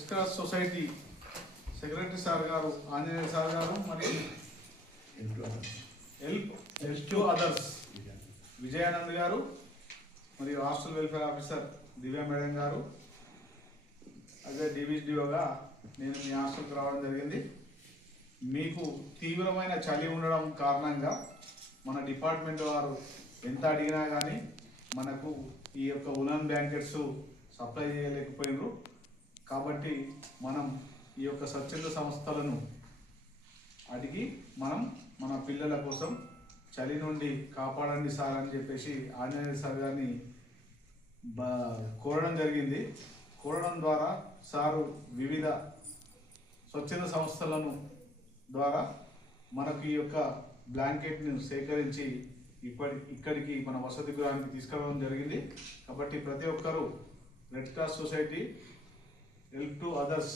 Society secretary sir గారు Anjaneya sir గారు మరియు help help to others Vijayanand garu మరియు hostel welfare officer Divya madam garu అదే డివిజిడిఓగా నేను మీ హాస్టల్కి రావడం జరిగింది. మీకు తీవ్రమైన చలి ఉండడం కారణంగా మన డిపార్ట్మెంట్ వారు ఎంత అడిగినా కానీ మనకు ఈ యొక్క ఉలన్ బ్లాంకెట్స్ సప్లై చేయలేకపోయినారు. కాబట్టి మనం ఈ యొక్క స్వచ్ఛంద సంస్థలను అడిగి మనం మన పిల్లల కోసం చలి నుండి కాపాడండి సార్ అని చెప్పేసి ఆంజనేయ సార్ గారిని బ కోరడం జరిగింది. కోరడం ద్వారా సారు వివిధ స్వచ్ఛంద సంస్థలను ద్వారా మనకు ఈ యొక్క బ్లాంకెట్ను సేకరించి ఇప్పటి ఇక్కడికి మన వసతి గృహానికి తీసుకురావడం జరిగింది. కాబట్టి ప్రతి ఒక్కరూ red cross society help to others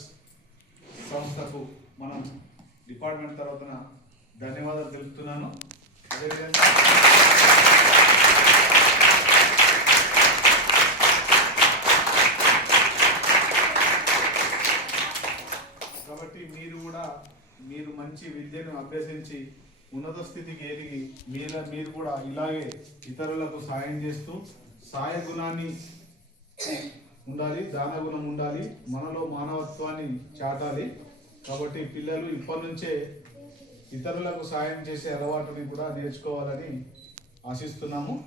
సంస్థకు మనం డిపార్ట్మెంట్ తరఫున ధన్యవాదాలు తెలుపుతున్నాను. అదేవిధంగా కాబట్టి మీరు కూడా మీరు మంచి విద్యను అభ్యసించి ఉన్నత స్థితికి ఎదిగి మీరు మీరు కూడా ఇలాగే ఇతరులకు సాయం చేస్తూ సాయ గుణాన్ని ఉండాలి దాన గుణం ఉండాలి మనలో మానవత్వాన్ని చాటాలి. కాబట్టి పిల్లలు ఇప్పటి నుంచే ఇతరులకు సాయం చేసే అలవాటుని కూడా నేర్చుకోవాలని ఆశిస్తున్నాము.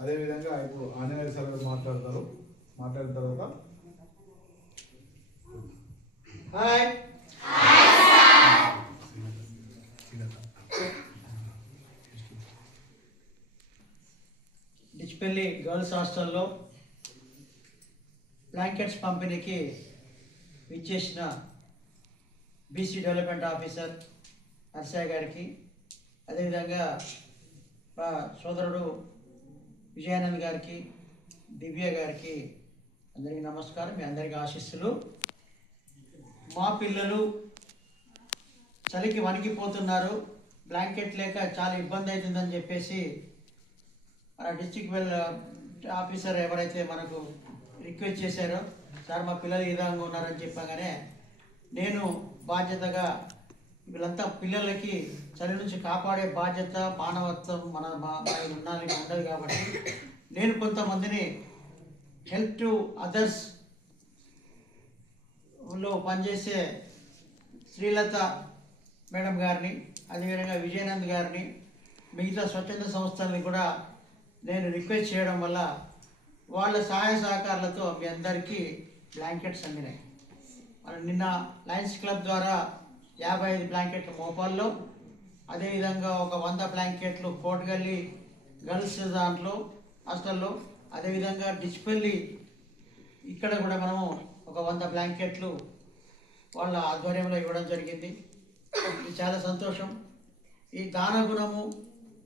అదేవిధంగా ఇప్పుడు ఆంజనేయ సార్ గారు మాట్లాడతారు. మాట్లాడిన తర్వాత హాయ్. డిచ్పల్లి గర్ల్స్ హాస్టల్లో బ్లాంకెట్స్ పంపిణీకి విచ్చేసిన బీసీ డెవలప్మెంట్ ఆఫీసర్ నర్సయ్య గారికి అదేవిధంగా మా సోదరుడు విజయానంద్ గారికి దివ్య గారికి అందరికీ నమస్కారం. మీ అందరికీ ఆశీస్సులు. మా పిల్లలు చలికి వణికిపోతున్నారు. బ్లాంకెట్ లేక చాలా ఇబ్బంది అవుతుందని చెప్పేసి మన డిస్టిక్ వెల్ ఆఫీసర్ ఎవరైతే మనకు రిక్వెస్ట్ చేశారు. సార్ మా పిల్లలు ఈ విధంగా ఉన్నారని చెప్పగానే నేను బాధ్యతగా వీళ్ళంతా పిల్లలకి చలి నుంచి కాపాడే బాధ్యత మానవత్వం మన మా ఉండాలి ఉండదు కాబట్టి నేను కొంతమందిని హెల్ప్ టు అదర్స్లో పనిచేసే శ్రీలత మేడం గారిని అదేవిధంగా విజయనంద్ గారిని మిగతా స్వచ్ఛంద సంస్థలని కూడా నేను రిక్వెస్ట్ చేయడం వల్ల వాళ్ళ సహాయ సహకారాలతో మీ అందరికీ బ్లాంకెట్స్ అందినాయి మనం నిన్న లయన్స్ క్లబ్ ద్వారా యాభై ఐదు బ్లాంకెట్లు మోపాల్లో అదేవిధంగా ఒక వంద బ్లాంకెట్లు కోటగల్లి గర్ల్స్ దాంట్లో హాస్టల్లో అదేవిధంగా డిచ్పల్లి ఇక్కడ కూడా మనము ఒక వంద బ్లాంకెట్లు వాళ్ళ ఆధ్వర్యంలో ఇవ్వడం జరిగింది. ఇది చాలా సంతోషం. ఈ దాన గుణము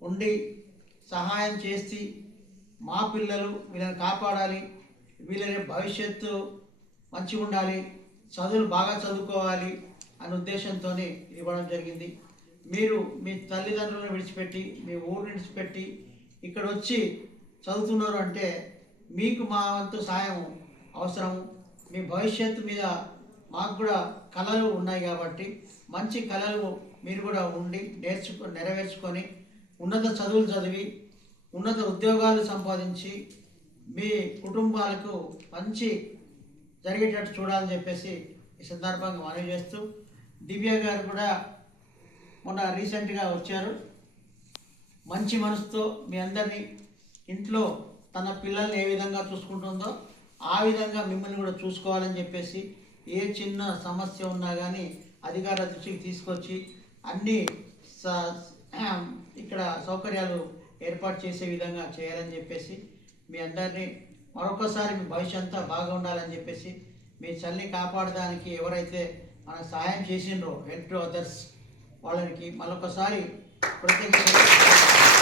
ఉండి సహాయం చేసి మా పిల్లలు వీళ్ళని కాపాడాలి. వీళ్ళని భవిష్యత్తు మంచిగా ఉండాలి. చదువులు బాగా చదువుకోవాలి అనే ఉద్దేశంతో ఇవ్వడం జరిగింది. మీరు మీ తల్లిదండ్రులను విడిచిపెట్టి మీ ఊరు విడిచిపెట్టి ఇక్కడ వచ్చి చదువుతున్నారు అంటే మీకు మా వంతు సాయం అవసరం. మీ భవిష్యత్తు మీద మాకు కూడా కళలు ఉన్నాయి కాబట్టి మంచి కళలు మీరు కూడా ఉండి నేర్చుకు నెరవేర్చుకొని ఉన్నత చదువులు చదివి ఉన్నత ఉద్యోగాలు సంపాదించి మీ కుటుంబాలకు మంచి జరిగేటట్టు చూడాలని చెప్పేసి ఈ సందర్భంగా మనవి చేస్తూ దివ్య గారు కూడా మొన్న రీసెంట్గా వచ్చారు. మంచి మనసుతో మీ అందరినీ ఇంట్లో తన పిల్లల్ని ఏ విధంగా చూసుకుంటుందో ఆ విధంగా మిమ్మల్ని కూడా చూసుకోవాలని చెప్పేసి ఏ చిన్న సమస్య ఉన్నా కానీ అధికార దృష్టికి తీసుకొచ్చి అన్ని స- ఇక్కడ సౌకర్యాలు ఏర్పాటు చేసే విధంగా చేయాలని చెప్పేసి మీ అందరినీ మరొకసారి మీ భవిష్యత్ అంతా బాగా ఉండాలని చెప్పేసి మీ చల్లి కాపాడడానికి ఎవరైతే మన సహాయం చేసిండ్రో హెల్ప్ టు అదర్స్ వాళ్ళకి మరొకసారి కృతజ్ఞతలు